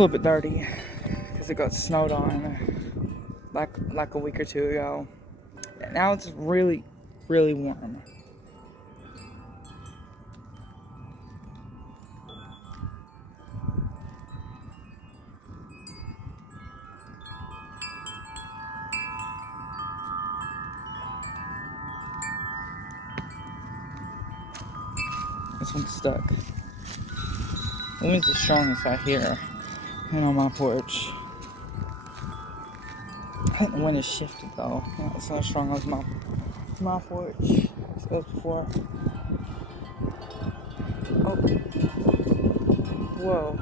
a little bit dirty because it got snowed on like a week or two ago. Now it's really, really warm. This one's stuck. The wind's the strongest out here and on my porch. I think the wind has shifted though. It's not as strong as my porch as it was before. Oh. Whoa.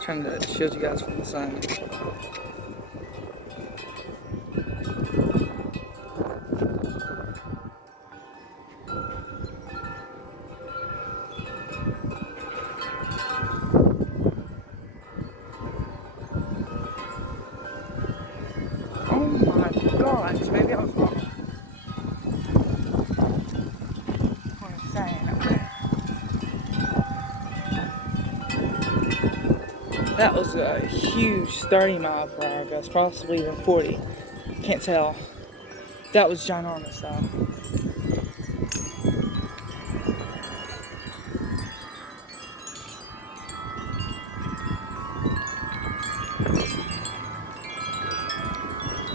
Trying to shield you guys from the sun. Oh my gosh, maybe I was wrong. What I'm saying. That was a huge 30 mile per hour gust, possibly even 40. Can't tell. That was ginormous though.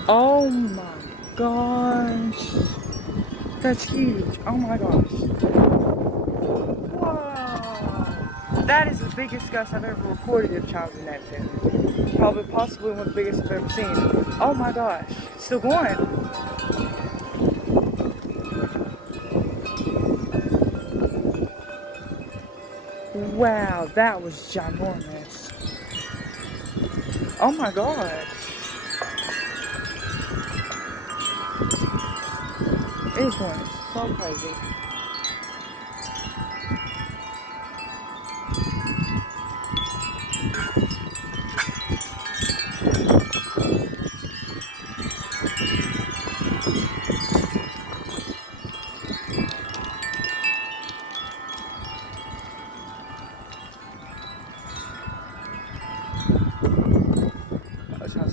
Oh my gosh. That's huge. Oh my gosh. Whoa. That is the biggest gust I've ever recorded in Charles and Neptune. Probably possibly one of the biggest I've ever seen. Oh my gosh. It's still going. Wow, that was ginormous. Oh my gosh. It's going so crazy.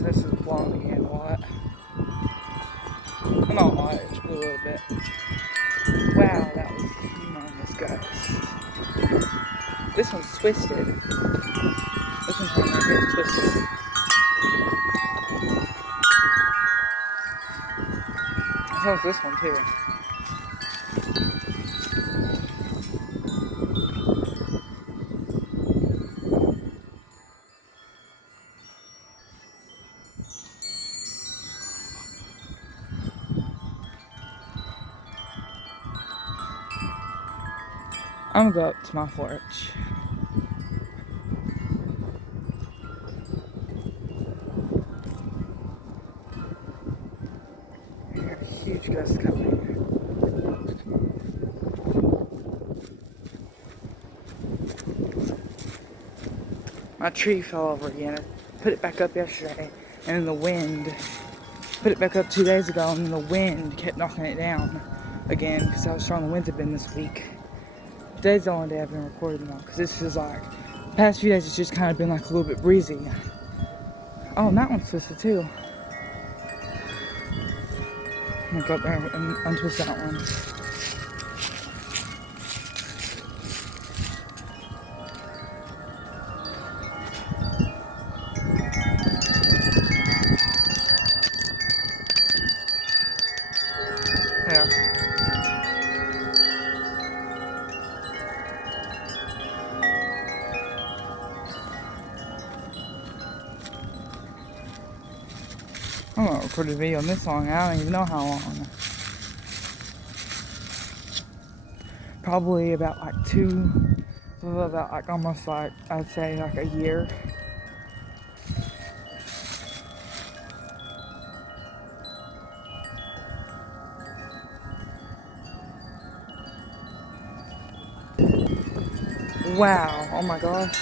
This is blowing again a lot. Not a lot, it's just a little bit. Wow, that was humongous, guys. This one's twisted. This one's right here is twisted. So is this one too. I'm gonna go up to my porch. There's a huge gust coming. My tree fell over again. I put it back up yesterday, and then the wind. Put it back up 2 days ago, and then the wind kept knocking it down again because how strong the winds have been this week. Today's the only day I've been recording though, because this is like, the past few days it's just kind of been like a little bit breezy. Oh, and that one's twisted too. I'm gonna go up there and untwist that one. There. I'm gonna record a video on this long. I don't even know how long. Probably about like almost like, I'd say like a year. Wow, oh my gosh.